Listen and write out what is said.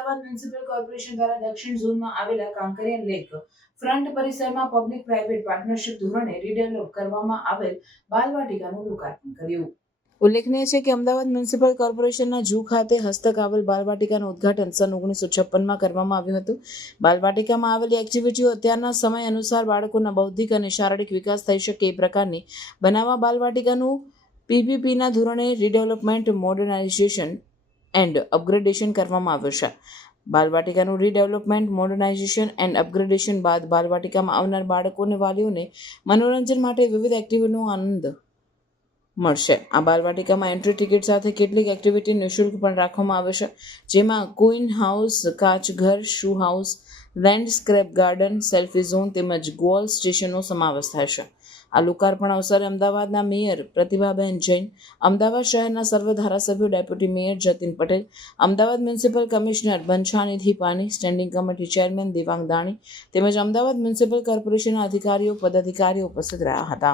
Ahmedabad municipal corporation દ્વારા દક્ષિણ ઝોનમાં આવેલા કાંકરિયા લેક ફ્રન્ટ પરિસરમાં પબ્લિક પ્રાઇવેટ પાર્ટનરશિપ ધોરણે રીડેવલપ કરવામાં આવેલ બાલવાટિકાનું લોકાર્પણ કર્યું. ઉલ્લેખનીય છે કે અમદાવાદ મ્યુનિસિપલ કોર્પોરેશનના જૂ ખાતે હસ્તક આવેલ બાલવાટિકાનું ઉદ્ઘાટન સન 1956માં કરવામાં આવ્યું હતું. બાલવાટિકામાં આવેલી એક્ટિવિટીઓ અત્યારના સમય અનુસાર બાળકોના બૌદ્ધિક અને શારીરિક વિકાસ થઈ શકે એ પ્રકારની બનાવવા બાલવાટિકાનું પીપીપીના ધોરણે રીડેવલપમેન્ટ, મોડર્નાઇઝેશન એન્ડ અપગ્રેડેશન કરવામાં આવ્યું છે. બાલવાટિકાનું રીડેવલપમેન્ટ, મોડર્નાઇઝેશન એન્ડ અપગ્રેડેશન બાદ બાલવાટિકામાં આવનાર બાળકો અને વાલીઓને મનોરંજન માટે વિવિધ એક્ટિવિટીનો આનંદ મળશે. આ બાલવાટિકામાં એન્ટ્રી ટિકિટ સાથે કેટલીક એક્ટિવિટી નિઃશુલ્ક પણ રાખવામાં આવે છે, જેમાં ક્વીન હાઉસ, કાચઘર, shoe house, landscape garden, selfie zone તેમજ ગોલ સ્ટેશનનો સમાવેશ થાય છે. આ લોકાર્પણ અવસરે અમદાવાદના મેયર પ્રતિભાબેન જૈન, અમદાવાદ શહેરના સર્વ ધારાસભ્યો, deputy mayor Jatin Patel, Ahmedabad municipal commissioner Banchhanidhi Pani, standing committee chairman Devang Dani તેમજ અમદાવાદ મ્યુનિસિપલ કોર્પોરેશનના અધિકારીઓ, પદાધિકારીઓ ઉપસ્થિત રહ્યા હતા.